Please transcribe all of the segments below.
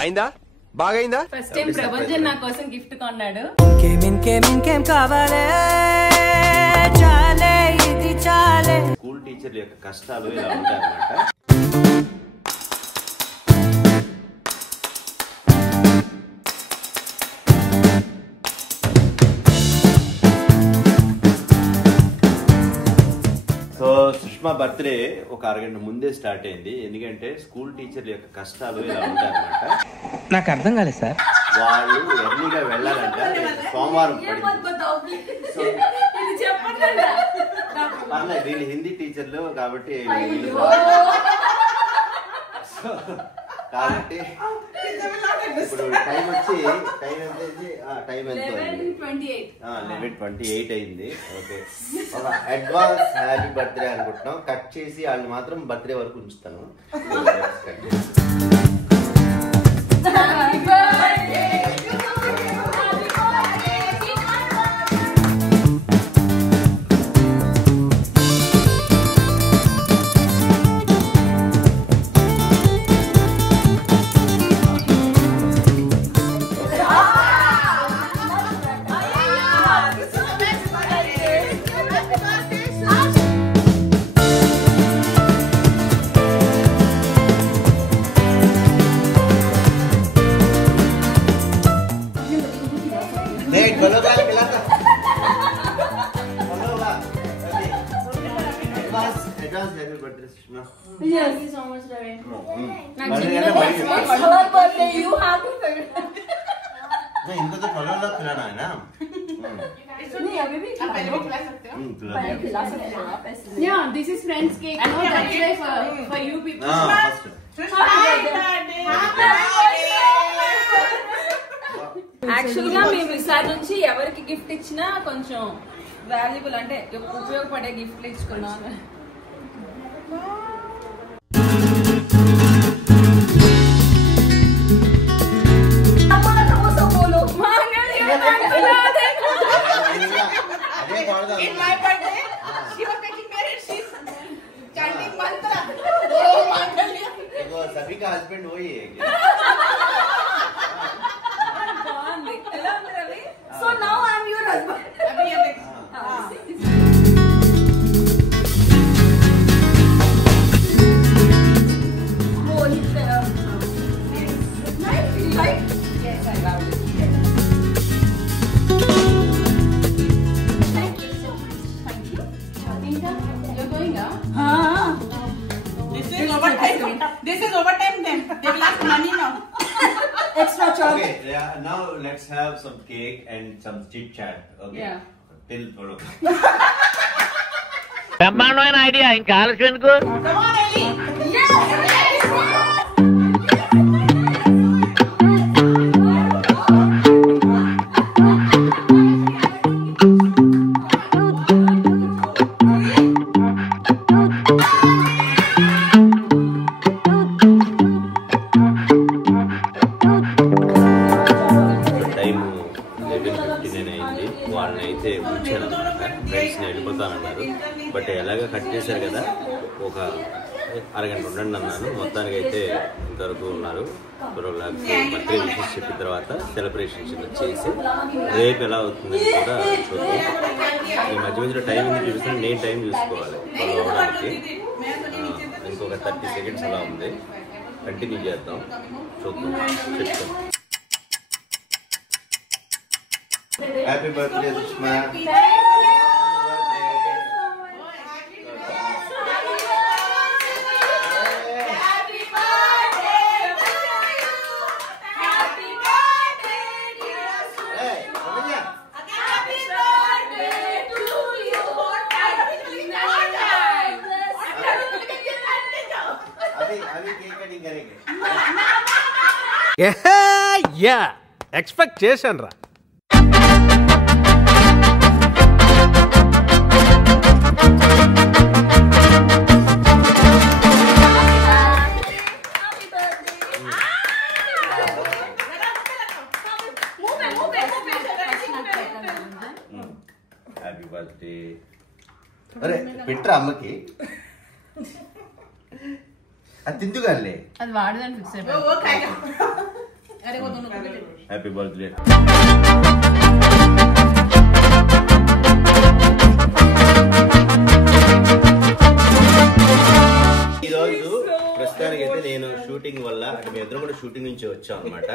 అయిందా బాగైందా? First time ప్రపంచం నా కోసం గిఫ్ట్ కొన్నాడు. ఇంకేం కావాలే చాలే ఇది చాలే. స్కూల్ టీచర్ల యొక్క కష్టాలు ఇలా ఉంటాయన్నమాట. సో సుష్మా బర్త్డే ఒక అరగంట ముందే స్టార్ట్ అయింది. ఎందుకంటే స్కూల్ టీచర్ల యొక్క కష్టాలు ఇలా ఉంటాయన్నమాట. నాకు అర్థం కాలేదు సార్. వాళ్ళు ఎర్లీగా వెళ్ళాలంటే సోమవారం పర్లేదు, వీళ్ళు హిందీ టీచర్లు కాబట్టి కాబట్టి ఇప్పుడు టైం ఎంత 11:28 అయింది. ఓకే, ఒక అడ్వాన్స్ హ్యాపీ బర్త్డే అనుకుంటున్నాం. కట్ చేసి వాళ్ళు మాత్రం బర్త్డే వరకు ఉంచుతాను. Yeah, this is friend's cake. No, that's like for you people. Actual గా మేము ఈసారి నుంచి ఎవరికి గిఫ్ట్ ఇచ్చినా కొంచెం వాల్యుబుల్ అంటే ఉపయోగపడే గిఫ్ట్లు ఇచ్చుకున్నాం. सभी का हस्बैंड वही है. So now I'm your husband. Yes, I love it. Thank you so much. Thank you. You're going out? This is overtime then. They will ask money now. Extra charge. Okay, yeah, now let's have some cake and some chit chat. Okay. Yeah. Till follow. బ్రహ్మాండమైన idea, ఇంకా ఆలస్యం ఎందుకు? Come on, Ellie. Yes. వాళ్ళని అయితే ఉంచాను అనమాట. ఫ్రెండ్స్ని వెళ్ళిపోతానన్నారు. But ఎలాగ కట్ చేశారు కదా, ఒక అరగంట ఉండండి అన్నాను. మొత్తానికి అయితే ఇంతవరకు ఉన్నారు. బర్త్డే విషెస్ చెప్పిన తర్వాత సెలబ్రేషన్స్ చేసి రేపు ఎలా అవుతుందని కూడా చూద్దాం. ఈ మధ్య మధ్యలో టైం ఎందుకు చూపిస్తాను, నేను టైం చూసుకోవాలి ఫాలో అవ్వడానికి. ఇంకొక 30 seconds అలా ఉంది. కంటిన్యూ చేద్దాం, చూద్దాం, చెప్తాం. Happy birthday, Sushma. Yeah expect చేశాను రా. Happy birthday. అరే పిట్రా అమ్మకి. అది తిందుగాలే. అది వాడదని ఫిక్స్ అయిపోయి. वो खाएगा अरे वो दोनों को दे హ్యాపీ బర్త్డే. ఈరోజు ప్రస్తుతానికి అయితే నేను షూటింగ్ వల్ల అంటే మేము ఇద్దరం కూడా షూటింగ్ నుంచి వచ్చాం అనమాట.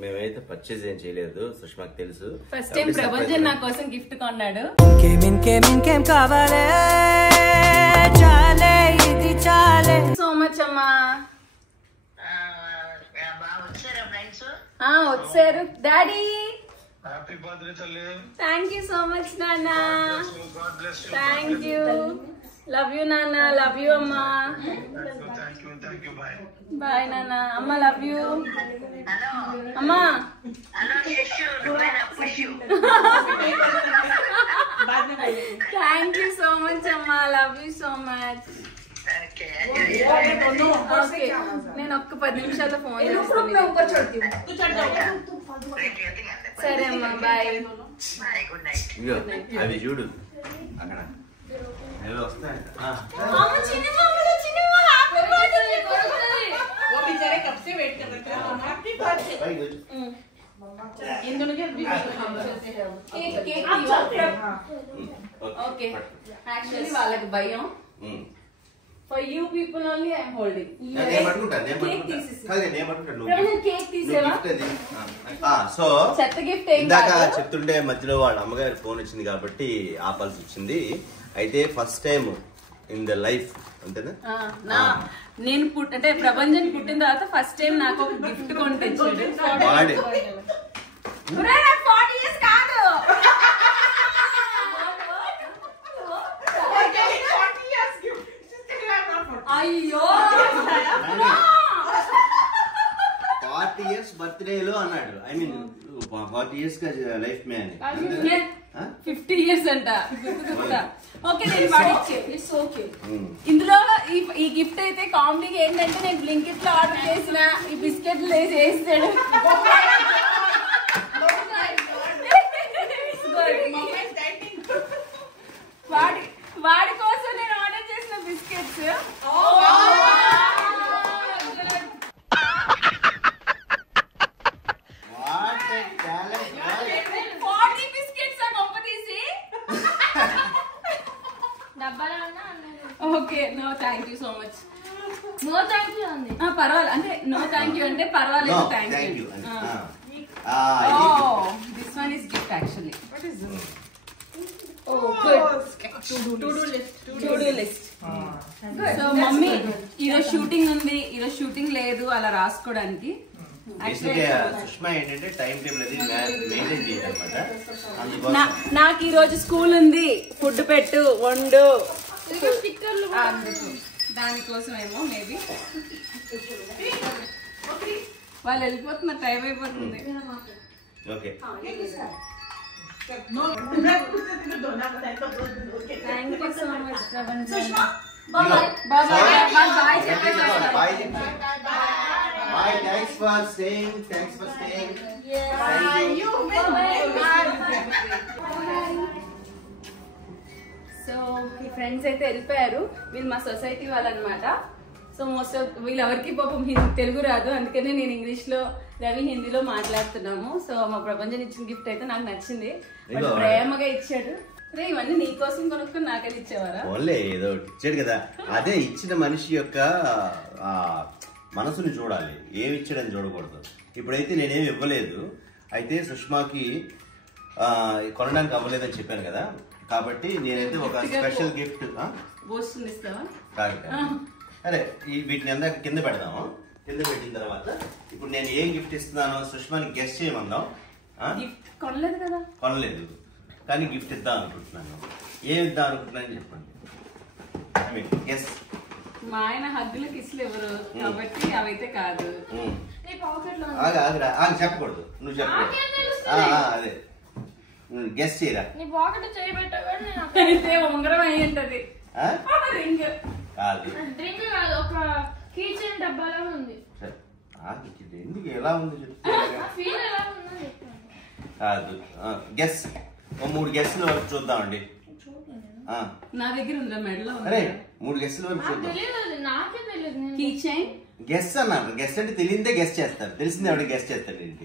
మేమైతే పర్చేజ్ ఏం చేయలేదు, సుష్మాకి తెలుసు. ఫస్ట్ టైం ప్రభంజన్ నా కోసం గిఫ్ట్ కొన్నాడు. ఇంకేం కావాలే చాలే ఇది చాలే. సో మచ్ అమ్మా. వచ్చారు daddy. Thank you so much నాన్న. Thank you. లవ్ యూ నాన్న. లవ్ యూ అమ్మా. బాయ్ నాన్న. అమ్మ లవ్ యూ అమ్మా. థ్యాంక్ యూ సో మచ్ అమ్మా. Love you so much. నేను ఒక్క 10 నిమిషాల్లో ఫోన్ చేస్తాను. సరే అమ్మా బాయ్. అవి చూడు అక్కడ వస్తాయి. वो बेचारे कब से वेट कर रहे थे हैप्पी बर्थडे इन दोनों के ఓకే యాక్చువల్లీ వాళ్ళకి భయం. For you people only I'm holding. Cake తీసేవా? సో చెత్త గిఫ్ట్ ఇందాక చెప్తుంటే మధ్యలో వాళ్ళ అమ్మగారి ఫోన్ వచ్చింది కాబట్టి ఆపాల్సి వచ్చింది. అయితే first time in the life అంతేనా నేను అంటే ప్రభంజన్ పుట్టిన తర్వాత ఫస్ట్ టైం నాకు ఒక గిఫ్ట్ కొని తెచ్చాడు. 40 years కాదు. అయ్యో 40 years బర్త్డేలో అన్నాడు. ఐ మీన్ 40 years కా లైఫ్ మే అని 50 years అంట. ఓకే నేను వాడిచ్చే. It's okay. ఇందులో ఈ గిఫ్ట్ అయితే కామెడీ ఏంటంటే నేను బ్లింకిట్ లో ఆర్డర్ చేసిన ఈ బిస్కెట్లు వేసాడు. వాడి కోసం నేను ఆర్డర్ చేసిన బిస్కెట్స్. 40 బిస్కెట్స్ తీసి okay. No thank you so much. No thank you అండి. పర్వాలేదు అంటే నో థ్యాంక్ యూ అంటే పర్వాలేదు. Thank you. This one is gift actually. So mummy ఈరోజు షూటింగ్ ఉంది, ఈరోజు షూటింగ్ లేదు అలా రాసుకోవడానికి. సుష్మా ఏంటంటే టైం టేబుల్ అది మెయింటైన్ చేయాలన్నమాట. నాకు ఈ రోజు స్కూల్ ఉంది, ఫుడ్ పెట్టు వండు దానికోసం ఏమో మేబీ వాళ్ళు వెళ్ళిపోతున్న టైం అయిపోతుంది. Okay thank you so much Prabhanjan. Bye. Thanks for staying. So ఈ ఫ్రెండ్స్ అయితే వెళ్ళిపోయారు. వీళ్ళు మా సొసైటీ వాళ్ళు అనమాట. సో మోస్ట్ ఆఫ్ వీళ్ళెవరికి పాపం తెలుగు రాదు, అందుకనే నేను ఇంగ్లీష్ లో రవి హిందీలో మాట్లాడుతున్నాము. సో మా ప్రభంజన్ ఇచ్చిన గిఫ్ట్ అయితే నాకు నచ్చింది. ప్రేమగా ఇచ్చాడు. రే ఇవన్నీ నీకోసం కొనుక్కొని నాకని ఇచ్చేవారా? ఓన్లే ఏదో ఇచ్చాడు కదా. అదే ఇచ్చిన మనిషి యొక్క మనసుని చూడాలి, ఏమి ఇచ్చాడని చూడకూడదు. ఇప్పుడైతే నేనేమి ఇవ్వలేదు. అయితే సుష్మాకి కొనడానికి అవ్వలేదని చెప్పాను కదా, కాబట్టి నేనైతే ఒక స్పెషల్ గిఫ్ట్ అరే వీటిని అంతా కింద పెడదాము. కింద పెట్టిన తర్వాత ఇప్పుడు నేను ఏం గిఫ్ట్ ఇస్తున్నానో సుష్మాని గెస్ట్ చేయమందాం. కొనలేదు కదా? కొనలేదు కానీ గిఫ్ట్ ఇద్దాం అనుకుంటున్నాను. ఏమి ఇద్దాం అనుకుంటున్నాను చెప్పండి. గెస్. మా ఆయన హద్దులు కిస్లు ఎవరు కాబట్టి అవైతే కాదు. చెప్పకూడదు, నువ్వు చెప్పకూడదు. అదే గెస్ చేయరా. అయితే ఉంగరం అయి ఉంటది. రింగ్ కాదు. ఎందుకు ఎలా ఉంది కాదు. గెస్. 3 గెస్ల వరకు చూద్దామండి. నా దగ్గర ఉందా మెడలో? అరే 3 గెస్ల వరకు చూద్దాం. Key chain. గెస్ అన్నారు. గెస్ అంటే తెలియదే గెస్ చేస్తారు, తెలిసిందే ఎవరికి గెస్ చేస్తారు ఏంటి?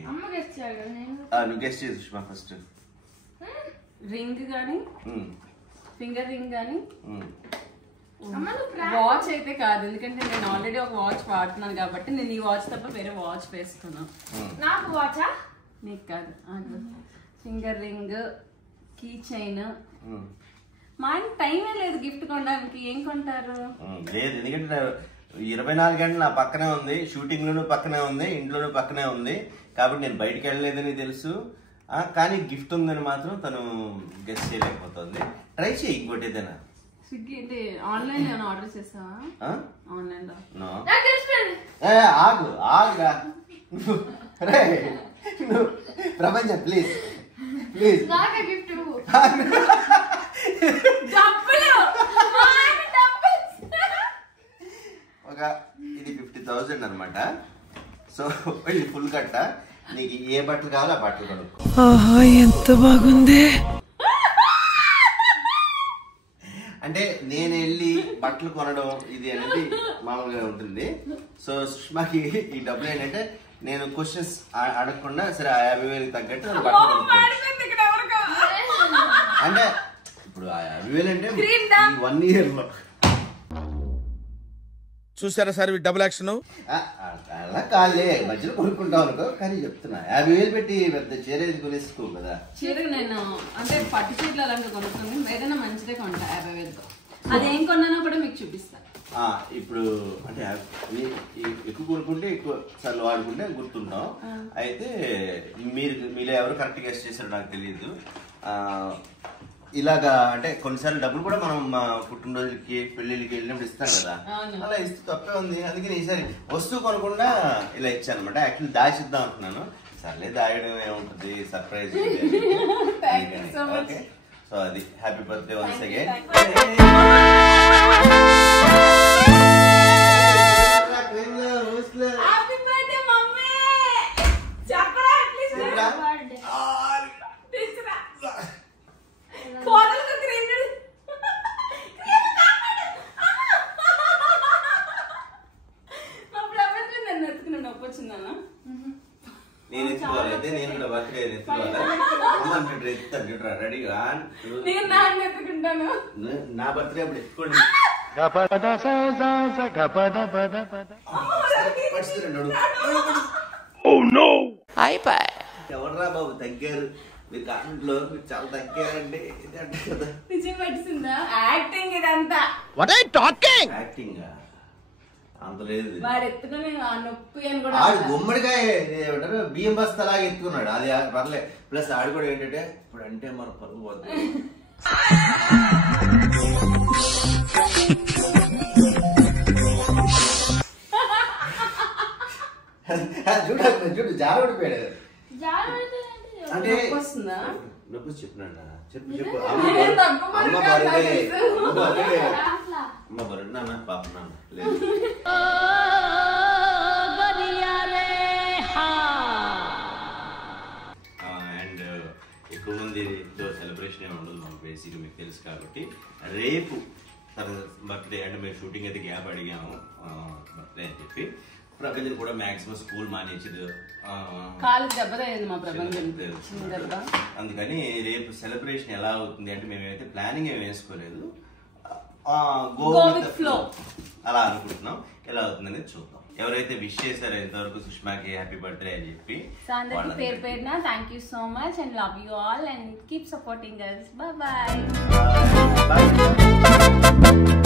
నువ్వు గెస్ చేసి సుష్మా ఫస్ట్. రింగ్ గానీ, ఫింగర్ రింగ్ గానీ. వాచ్ అయితే కాదు, ఎందుకంటే నేను ఆల్రెడీ ఒక వాచ్ వాడుతున్నాను కాబట్టి నేను ఈ వాచ్ తప్ప వేరే వాచ్ వేసుకున్నాను. నాకు వాచా? నీకు కాదు. Finger ring, key chain. మా ఆయన టైమే లేదు గిఫ్ట్ కొనడానికి. ఏం కొంటారు? లేదు, ఎందుకంటే 24 గంటలు నా పక్కనే ఉంది, షూటింగ్ లోనూ పక్కనే ఉంది, ఇంట్లోనూ పక్కనే ఉంది, కాబట్టి నేను బయటకు వెళ్ళలేదని తెలుసు. కానీ గిఫ్ట్ ఉందని మాత్రం తను గెస్ చేయలేకపోతుంది. ట్రై చేయి ఇంకోటి ఏదైనా. స్విగ్గీ అంటే ఆన్లైన్ ఏమైనా ఆర్డర్ చేస్తావా? ఆన్లైన్ లో ఆగు ఆగుగా ప్రపంచం ప్లీజ్ ప్లీజ్ గిఫ్ట్ ఒక ఇది 50,000 అనమాట. సో ఇది ఫుల్ కట్ట. నీకు ఏ బట్టలు కావాలో ఆ బట్టలు కొనుక్కో. ఎంత బాగుంది. అంటే నేను వెళ్ళి బట్టలు కొనడం ఇది అనేది మామూలుగా ఉంటుంది. సో సుష్మాకి ఈ డబ్బులు ఏంటంటే నేను క్వశ్చన్స్ అడగకుండా సరే 50,000 తగ్గట్టు నేను బట్టలు కొనుక్కోవచ్చు. అంటే ఇప్పుడు 50,000 అంటే 1 year లో చూసారా సార్ డబుల్ యాక్షన్. అలా కాలే మధ్యలో కొనుక్కుంటావు అనుకో, కానీ చెప్తున్నా 50,000 పెట్టి పెద్ద చీర కొనేసుకో కదా. చీరకు నేను అంటే పట్టు చీరలు అలాంటి కొనుక్కుంది, ఏదైనా మంచిదే కొంటా 50,000తో. అదేం కొన్నానో కూడా మీకు చూపిస్తా. ఇప్పుడు అంటే ఎక్కువ కొనుక్కుంటే ఎక్కువ సార్లు వాడుకుంటే గుర్తుంటాం. అయితే మీలో ఎవరు కరెక్ట్ గెస్ చేశారో నాకు తెలియదు. ఇలాగా అంటే కొన్నిసార్లు డబ్బులు కూడా మనం పుట్టినరోజులకి పెళ్లిళ్ళకి వెళ్ళినప్పుడు ఇస్తాం కదా, అలా ఇస్తే తప్పే ఉంది. అందుకని ఈసారి వస్తువు కొనకుండా ఇలా ఇచ్చాను అనమాట. యాక్చువల్లీ దాచిద్దాం అంటున్నాను, సర్లే దాయడం ఏముంటుంది, సర్ప్రైజ్. ఓకే, సో అది హ్యాపీ బర్త్డే వన్స్ అగైన్. నేను ఎత్తుకోవాలి, నేను కూడా బర్త్డే ఎత్తుకోవాలి. రెడీగా నా బర్త్డే అప్పుడు ఎత్తుకోండి. ఎవర్రా బాబు తగ్గారు, మీరు కామెంట్లో మీరు చాలా తగ్గారండి అంటే కదా. యాక్టింగ్ ఇదంతా. యాక్టింగ్ అంత లేదు. ఆడు గుమ్మడికాయ ఏమంటారు బియ్యం బస్తా లాగా ఎత్తుకున్నాడు, అది పర్లేదు. ప్లస్ ఆడు కూడా ఏంటంటే ఇప్పుడు అంటే మన పరుగు పోతుంది. చూడు జారబడిపోయాడు. అంటే నొప్పి చెప్పినా చెప్పు చెప్పు. అమ్మ బరుడే అమ్మ బరుడు నాన్న పాప నాన్న లేదు. అండ్ ఎక్కువ మందితో సెలబ్రేషన్ ఏమి ఉండదు మాకు, బేసిక్ మీకు తెలుసు కాబట్టి. రేపు తన బర్త్డే అంటే మేము షూటింగ్ అయితే గ్యాప్ అడిగాము బర్త్డే అని చెప్పి. ప్రపంచం కూడా మాక్సిమం స్కూల్ మానేసింది, అందుకని రేపు సెలబ్రేషన్ ఎలా అవుతుంది అంటే మేమైతే ప్లానింగ్ ఏమి వేసుకోలేదు, గో విత్ ఫ్లో అలా అనుకుంటున్నాం. ఎలా అవుతుంది అనేది చూద్దాం. ఎవరైతే విష్ చేశారో ఇంతవరకు సుష్మాకి హ్యాపీ బర్త్డే అని చెప్పి పేరు పేరున thank you so much and love you all and keep supporting us. Bye bye.